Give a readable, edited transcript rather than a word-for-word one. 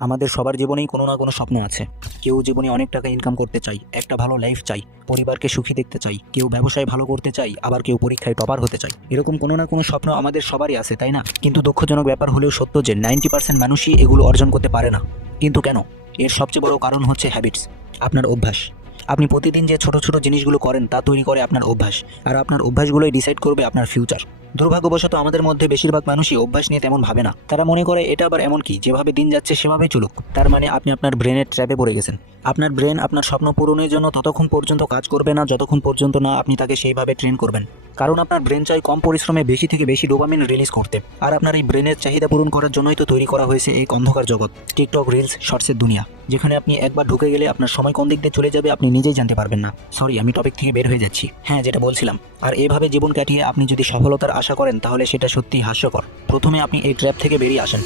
আমাদের সবার জীবনেই কোনো না কোনো স্বপ্ন আছে। কেউ জীবনে অনেক টাকা ইনকাম করতে চাই, একটা ভালো লাইফ চাই, পরিবারকে সুখী দেখতে চাই, কেউ ব্যবসায় ভালো করতে চাই, আবার কেউ পরীক্ষায় টপার হতে চাই। এরকম কোনো না কোনো স্বপ্ন আমাদের সবারই আছে, তাই না? কিন্তু দুঃখজনক ব্যাপার হলেও সত্য যে 90% মানুষই এগুলো অর্জন করতে পারে না। কিন্তু কেন? এর সবচেয়ে বড় কারণ হচ্ছে হ্যাবিটস, আপনার অভ্যাস। আপনি প্রতিদিন যে ছোট ছোট জিনিসগুলো করেন তা তৈরি করে আপনার অভ্যাস, আর আপনার অভ্যাসগুলোই ডিসাইড করবে আপনার ফিউচার। দুর্ভাগ্যবশত আমাদের মধ্যে বেশিরভাগ মানুষই অভ্যাস নিয়ে তেমন ভাবে না। তারা মনে করে এটা আবার এমন কি, যেভাবে দিন যাচ্ছে সেভাবেই চলুক। তার মানে আপনি আপনার ব্রেনের ট্র্যাপে পড়ে গেছেন। আপনার ব্রেন আপনার স্বপ্ন পূরণের জন্য ততক্ষণ পর্যন্ত কাজ করবে না যতক্ষণ পর্যন্ত না আপনি তাকে সেইভাবে ট্রেন করবেন। কারণ আপনার ব্রেন চাই কম পরিশ্রমে বেশি থেকে বেশি ডোপামিন রিলিজ করতে। আর আপনার এই ব্রেনের চাহিদা পূরণ করার জন্যই তো তৈরি করা হয়েছে এই অন্ধকার জগৎ, টিকটক, রিলস, শর্টসের দুনিয়া, যেখানে আপনি একবার ঢুকে গেলে আপনার সময় কোন দিক দিয়ে চলে যাবে আপনি নিজেই জানতে পারবেন না। সরি, আমি টপিক থেকে বের হয়ে যাচ্ছি। হ্যাঁ, যেটা বলছিলাম, আর এভাবে জীবন কাটিয়ে আপনি যদি সফলতার আশা করেন তাহলে সেটা সত্যিই হাস্যকর। প্রথমে আপনি এই ট্র্যাপ থেকে বেরিয়ে আসেন।